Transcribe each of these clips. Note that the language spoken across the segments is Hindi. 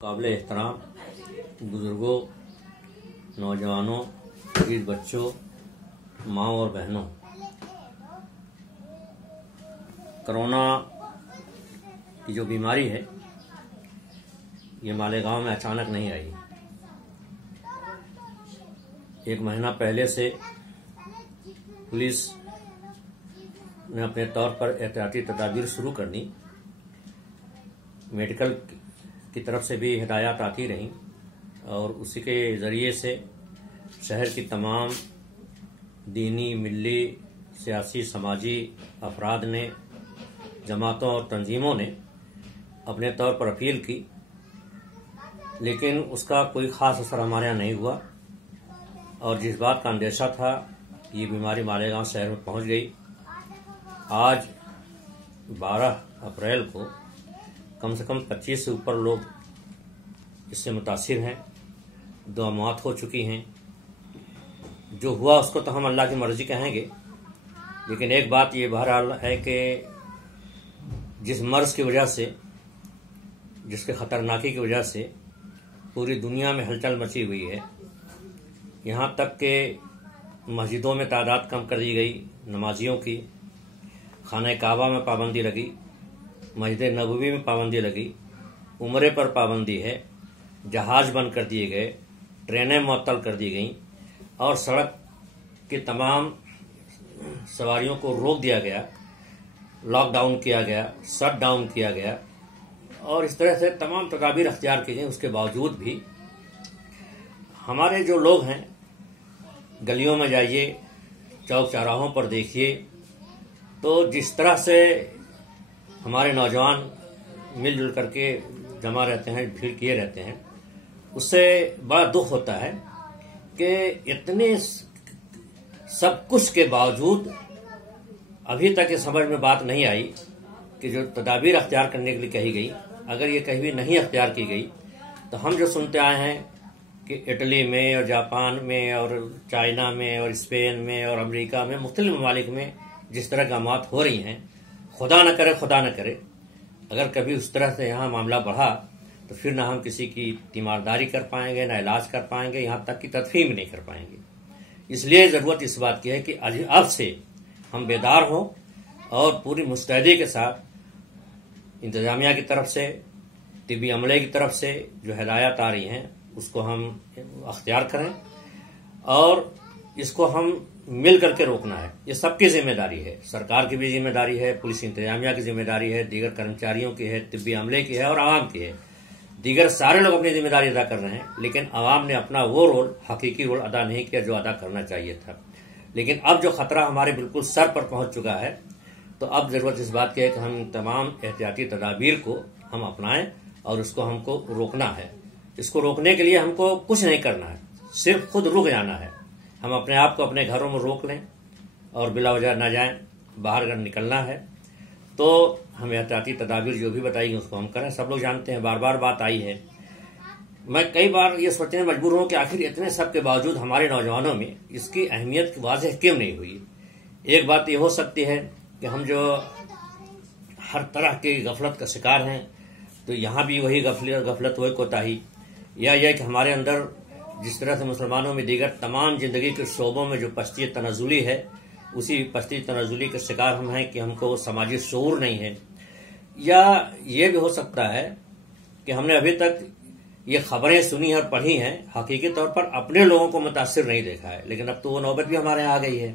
काबिल एहतराम बुजुर्गों, नौजवानों, वीर बच्चों, माँ और बहनों, कोरोना की जो बीमारी है ये मालेगांव में अचानक नहीं आई। एक महीना पहले से पुलिस ने अपने तौर पर एहतियाती तदाबीर शुरू कर दी। मेडिकल की तरफ से भी हिदायत आती रहीं और उसी के ज़रिए से शहर की तमाम दीनी, मिल्ली, सियासी, समाजी अफराद ने, जमातों और तंजीमों ने अपने तौर पर अपील की, लेकिन उसका कोई ख़ास असर हमारे यहाँ नहीं हुआ। और जिस बात का अंदेशा था ये बीमारी मालेगांव शहर में पहुंच गई। आज 12 अप्रैल को कम से कम 25 से ऊपर लोग इससे मुतासिर हैं। 2 मौत हो चुकी हैं। जो हुआ उसको तो हम अल्लाह की मर्जी कहेंगे, लेकिन एक बात ये बहरहाल है कि जिस मर्ज की वजह से, जिसके ख़तरनाकी की वजह से पूरी दुनिया में हलचल मची हुई है, यहाँ तक कि मस्जिदों में तादाद कम कर दी गई नमाजियों की, खाना काबा में पाबंदी लगी, मस्जिद नबवी में पाबंदी लगी, उम्रे पर पाबंदी है, जहाज बंद कर दिए गए, ट्रेनें मुअत्तल कर दी गईं और सड़क की तमाम सवारियों को रोक दिया गया, लॉकडाउन किया गया, शट डाउन किया गया और इस तरह से तमाम तदाबीर अख्तियार की गई। उसके बावजूद भी हमारे जो लोग हैं, गलियों में जाइए, चौक चौराहों पर देखिए, तो जिस तरह से हमारे नौजवान मिलजुल करके जमा रहते हैं, भीड़ किए रहते हैं, उससे बड़ा दुख होता है कि इतने सब कुछ के बावजूद अभी तक ये समझ में बात नहीं आई कि जो तदाबीर अख्तियार करने के लिए कही गई, अगर ये कहीं भी नहीं अख्तियार की गई तो हम जो सुनते आए हैं कि इटली में और जापान में और चाइना में और स्पेन में और अमेरिका में, मुख्तलिफ ममालिक में जिस तरह का मौत हो रही हैं, खुदा न करे अगर कभी उस तरह से यहाँ मामला बढ़ा तो फिर ना हम किसी की तीमारदारी कर पाएंगे, ना इलाज कर पाएंगे, यहाँ तक कि तदफीन भी नहीं कर पाएंगे। इसलिए ज़रूरत इस बात की है कि अब से हम बेदार हों और पूरी मुस्तैदी के साथ इंतजामिया की तरफ से, तिब्बी अमले की तरफ से जो हिदायत आ रही हैं उसको हम अख्तियार करें और इसको हम मिल करके रोकना है। ये सबकी जिम्मेदारी है, सरकार की भी जिम्मेदारी है, पुलिस इंतजामिया की जिम्मेदारी है, दीगर कर्मचारियों की है, तिब्बी अमले की है और आवाम की है। दीगर सारे लोग अपनी जिम्मेदारी अदा कर रहे हैं, लेकिन आवाम ने अपना वो रोल, हकीकी रोल अदा नहीं किया जो अदा करना चाहिए था। लेकिन अब जो खतरा हमारे बिल्कुल सर पर पहुंच चुका है, तो अब जरूरत इस बात की है कि हम तमाम एहतियाती तदाबीर को हम अपनाएं और उसको हमको रोकना है। इसको रोकने के लिए हमको कुछ नहीं करना है, सिर्फ खुद रुक जाना है। हम अपने आप को अपने घरों में रोक लें और बिला वजह न जाएं। बाहर अगर निकलना है तो हम एहतियाती तदाबीर जो भी बताएंगे उसको हम करें। सब लोग जानते हैं, बार बार बात आई है। मैं कई बार ये सोचने में मजबूर हूं कि आखिर इतने सब के बावजूद हमारे नौजवानों में इसकी अहमियत वाज़ेह क्यों नहीं हुई। एक बात ये हो सकती है कि हम जो हर तरह की गफलत का शिकार हैं, तो यहाँ भी वही गफलत, वही कोताही, या यह कि हमारे अंदर जिस तरह से मुसलमानों में दीगर तमाम जिंदगी के शोबों में जो पश्ती तनज़ुली है, उसी पश्ती तनज़ुली के शिकार हम हैं कि हमको समाजी शऊर नहीं है। या ये भी हो सकता है कि हमने अभी तक ये खबरें सुनी और पढ़ी हैं, हकीकी तौर पर अपने लोगों को मुतासिर नहीं देखा है, लेकिन अब तो वो नौबत भी हमारे यहाँ आ गई है।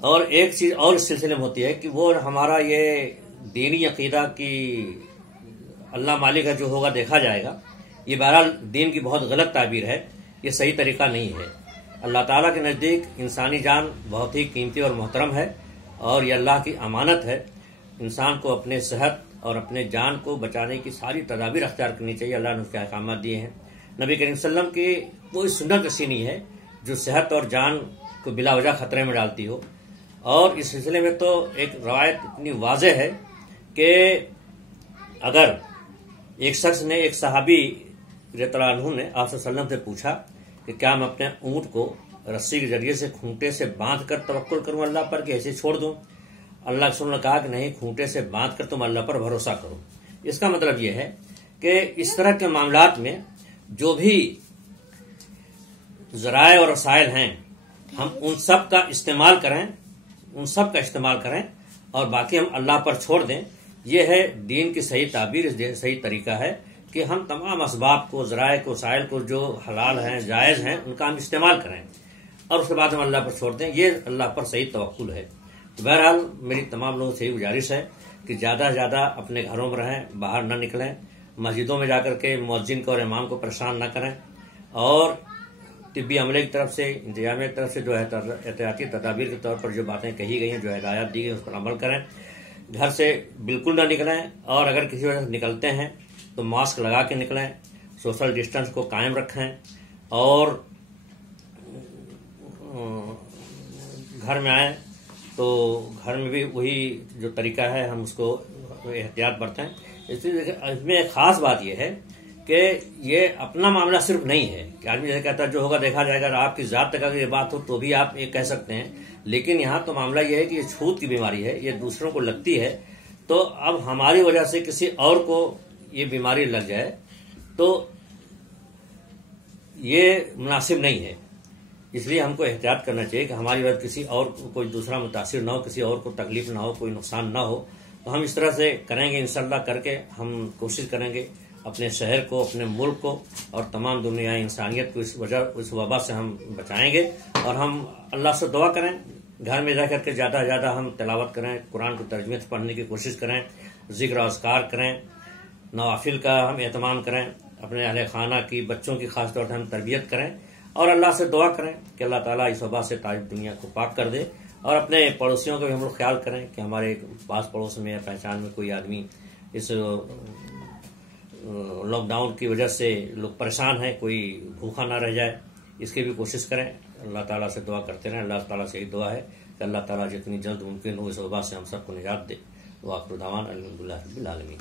और एक चीज़ और इस सिलसिले में होती है कि वो हमारा ये दीनी अकीदा की अल्लाह मालिक है, जो होगा देखा जाएगा, ये बहरहाल दीन की बहुत गलत ताबीर है। ये सही तरीका नहीं है। अल्लाह ताला के नज़दीक इंसानी जान बहुत ही कीमती और मोहतरम है और ये अल्लाह की अमानत है। इंसान को अपने सेहत और अपने जान को बचाने की सारी तदाबीर अख्तियार करनी चाहिए। अल्लाह ने उसके अहकाम दिए हैं। नबी करीम सल्लल्लाहु अलैहि वसल्लम की कोई सुन्नत ऐसी नहीं है जो सेहत और जान को बिला वजह खतरे में डालती हो। और इस सिलसिले में तो एक रवायत इतनी वाज़ेह है कि अगर एक शख्स ने, एक सहाबी रज़ियल्लाहु अन्हु ने आप सल्लल्लाहु अलैहि वसल्लम से पूछा कि क्या मैं अपने ऊंट को रस्सी के जरिए से खूंटे से बांध कर तवक्कुल करूं अल्लाह पर, कि ऐसे छोड़ दूं। अल्लाह के रसूल ने कहा कि नहीं, खूंटे से बांध कर तुम अल्लाह पर भरोसा करो। इसका मतलब यह है कि इस तरह के मामलात में जो भी ज़राए और वसाइल हैं, हम उन सब का इस्तेमाल करें और बाकी हम अल्लाह पर छोड़ दें। यह है दीन की सही ताबीर, सही तरीका है कि हम तमाम असबाब को, ज़राए को, वसाइल को जो हलाल हैं, जायज़ हैं, उनका हम इस्तेमाल करें और उसके बाद हम अल्लाह पर छोड़ दें। ये अल्लाह पर सही तवक्कुल है। तो बहरहाल मेरी तमाम लोगों से यही गुजारिश है कि ज़्यादा से ज़्यादा अपने घरों में रहें, बाहर न निकलें, मस्जिदों में जाकर के मुअज्जिन को और इमाम को परेशान न करें और तिब्बी अमले की तरफ से, इंतजामिया की तरफ से जो है एहतियाती तदाबीर के तौर पर जो बातें कही गई हैं, जो हिदायत दी गई उस पर अमल करें। घर से बिल्कुल न निकलें और अगर किसी वजह से निकलते हैं तो मास्क लगा के निकलें, सोशल डिस्टेंस को कायम रखें और घर में आए तो घर में भी वही जो तरीका है हम उसको एहतियात बरतें। इसमें एक खास बात यह है कि ये अपना मामला सिर्फ नहीं है कि आदमी जैसे कहता है जो होगा देखा जाएगा, आपकी जात तक अगर ये बात हो तो भी आप ये कह सकते हैं, लेकिन यहाँ तो मामला ये है कि ये छूत की बीमारी है, ये दूसरों को लगती है। तो अब हमारी वजह से किसी और को ये बीमारी लग जाए तो ये मुनासिब नहीं है। इसलिए हमको एहतियात करना चाहिए कि हमारी वजह किसी और को कोई दूसरा मुतासिर ना हो, किसी और को तकलीफ ना हो, कोई नुकसान ना हो। तो हम इस तरह से करेंगे, इंशाअल्लाह करके हम कोशिश करेंगे अपने शहर को, अपने मुल्क को और तमाम दुनिया इंसानियत को इस वबा से हम बचाएंगे। और हम अल्लाह से दुआ करें, घर में रह करके ज़्यादा से ज़्यादा हम तिलावत करें, कुरान को तर्जुमे से पढ़ने की कोशिश करें, जिक्र और अज़कार करें, नवाफिल का हम एहतमाम करें, अपने अहले खाना की, बच्चों की खास तौर पर हम तरबियत करें और अल्लाह से दुआ करें कि अल्लाह ताला इस वबा से ताज दुनिया को पाक कर दे। और अपने पड़ोसियों का भी हम लोग ख्याल करें कि हमारे पास पड़ोस में या पहचान में कोई आदमी इस लॉकडाउन की वजह से लोग परेशान हैं, कोई भूखा ना रह जाए, इसकी भी कोशिश करें। अल्लाह ताला से दुआ करते रहें। अल्लाह ताला से यही दुआ है कि अल्लाह ताला जितनी जल्द मुमकिन हो इस वबा से हम सबको निजात दे। वाखिर दावाना अल्हम्दुलिल्लाहि रब्बिल आलमीन।